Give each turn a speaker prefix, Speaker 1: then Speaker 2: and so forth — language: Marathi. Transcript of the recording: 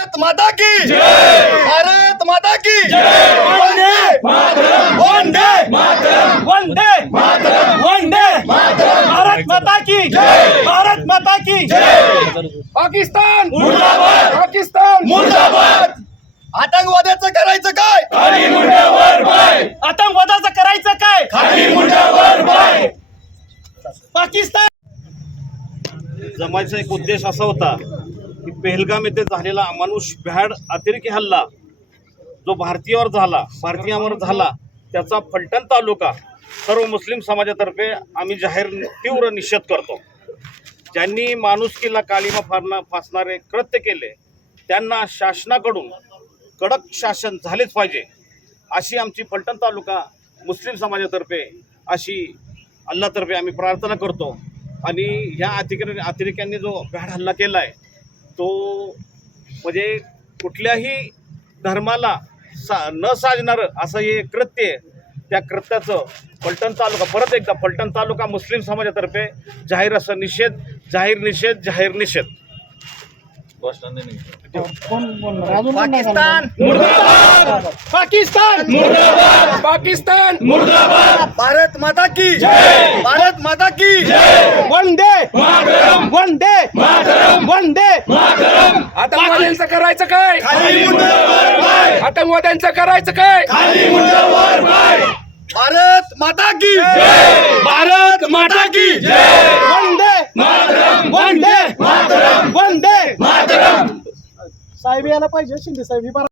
Speaker 1: भारत माता की जय, भारत माता की जय, वंदे मातरम, वंदे मातरम, वंदे मातरम, वंदे मातरम, भारत माता की जय, भारत माता की जय, पाकिस्तान मुर्दाबाद, पाकिस्तान मुर्दाबाद। आतंकवादाचं करायचं काय, खाली मुंड्यावर पाय, आतंकवादाचं करायचं काय, खाली मुंड्यावर पाय। पाकिस्तान
Speaker 2: जमायचा एक उद्देश असा होता की पेहलगाम येथे झालेला अमानुष भ्याड अतिरेकी हल्ला जो भारतीयांवर झाला त्याचा फलटण तालुका सर्व मुस्लिम समाजातर्फे आम्ही जाहीर तीव्र निषेध करतो। ज्यांनी माणुसकीला काळीमा फासणारे कृत्य केले त्यांना शासनाकडून कडक शासन झालेच पाहिजे अशी आमची फलटण तालुका मुस्लिम समाजातर्फे अशी अल्लातर्फे आम्ही प्रार्थना करतो। आणि ह्या अतिरेक्यांनी जो भ्याड हल्ला केला आहे तो म्हणजे कुठल्याही धर्माला न साजणारं असं हे कृत्य आहे। त्या कृत्याचं फलटण तालुका परत एकदा फलटण तालुका मुस्लिम समाजातर्फे जाहीर असं निषेध, जाहीर निषेध, जाहीर निषेध।
Speaker 1: पाकिस्तान मुर्दाबाद, पाकिस्तान मुर्दाबाद, पाकिस्तान मुर्दाबाद, भारत माता की जय, भारत माता की जय, वंदे मातरम, वंदे मातरम, वंदे मातरम।
Speaker 3: आतंकवाद्यांचं करायचं काय,
Speaker 1: खाली मुंड्यावर पाय,
Speaker 3: आतंकवाद्यांचं करायचं काय,
Speaker 1: खाली मुंड्यावर पाय। भारत माता की जय, भारत माता की जय, वंदे मातरम, वंदे मातरम, वंदे मातरम।
Speaker 4: साहेब यायला पाहिजे, शिंदे साहेब